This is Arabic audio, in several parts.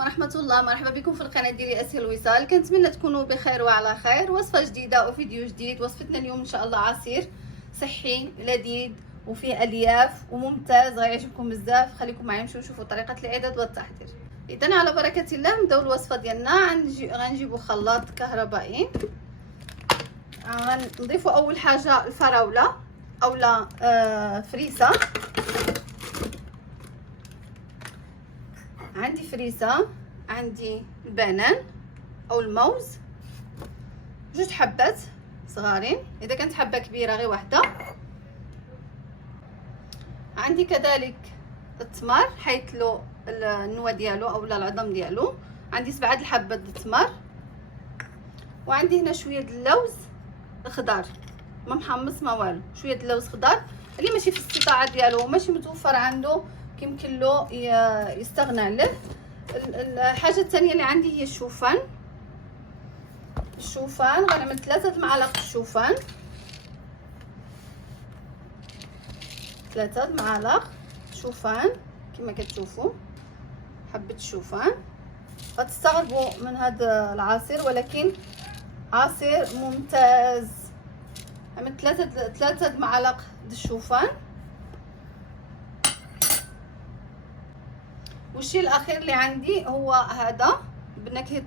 ورحمة الله. مرحبا بكم في القناة ديالي اسيا الوصال. كنتمنى تكونوا بخير وعلى خير. وصفة جديدة وفيديو جديد. وصفتنا اليوم ان شاء الله عصير صحي لذيذ وفيه الياف وممتاز، غيعجبكم بزاف. خليكم معايا نمشيو نشوفوا طريقة الاعداد والتحضير. اذا على بركة الله نبداو الوصفة ديالنا. غنجيبوا خلاط كهربائي. غنضيفوا اول حاجة الفراولة اولا فريسة. عندي فريسة، عندي البنان او الموز، جوج حبات صغارين، اذا كانت حبه كبيره غير واحده. عندي كذلك التمر حيت له النوى ديالو اولا العظم ديالو. عندي 7 الحبات د التمر. وعندي هنا شويه د اللوز الخضار، ما محمص ما والو، شويه د اللوز خضار اللي ماشي في الاستطاعه ديالو ماشي متوفر عنده يمكن له يستغنى عليه. الحاجه الثانيه اللي عندي هي الشوفان. غنعمل 3 معالق الشوفان، 3 معالق شوفان كما كتشوفوا. حبه الشوفان غتستغربوا من هذا العصير ولكن عصير ممتاز. عملت 3 معالق الشوفان. والشيء الاخير اللي عندي هو هذا بنكهه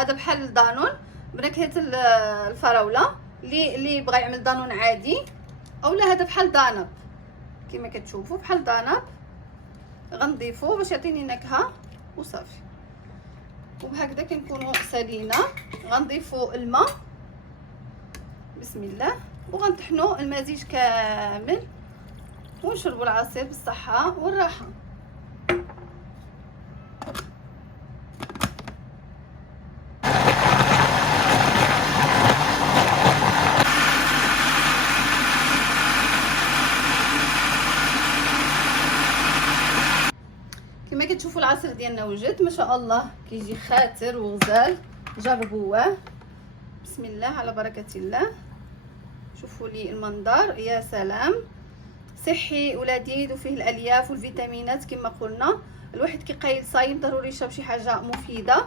هذا بحال الدانون بنكهه الفراوله. اللي بغى يعمل دانون عادي اولا هذا بحال دانب كما كتشوفوا بحال دانب غنضيفوه باش يعطيني نكهه وصافي. وبهكذا كنكونوا سالينا. غنضيفوا الماء بسم الله وغنطحنوا المزيج كامل ونشربوا العصير بالصحه والراحه. كما كتشوفوا العصير ديالنا وجد ما شاء الله، كيجي خاتر وغزال. جربوه بسم الله على بركه الله. شوفوا لي المنظر، يا سلام، صحي ولذيذ وفيه الالياف والفيتامينات كما قلنا. الواحد كيقايل صايم ضروري يشرب شي حاجه مفيده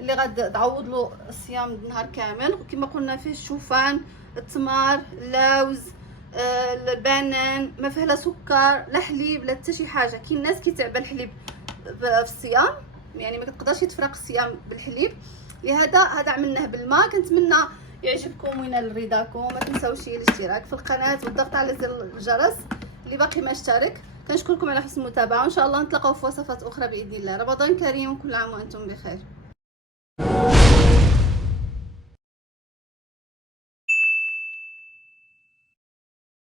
اللي غتعوض له الصيام النهار كامل. وكما قلنا فيه الشوفان، التمر، اللوز، البنان، ما فيه لا سكر لا حليب لا حتى شي حاجه. كاين الناس كيتعبى الحليب في الصيام، يعني ما كتقدرش تفرق الصيام بالحليب، لهذا هذا عملناه بالماء. كنتمنى يعجبكم وينال رضاكم. ما تنساوش الاشتراك في القناه والضغط على زر الجرس اللي باقي ما اشترك. كنشكركم على حسن المتابعه وان شاء الله نتلاقاو في وصفات اخرى باذن الله. رمضان كريم وكل عام وانتم بخير.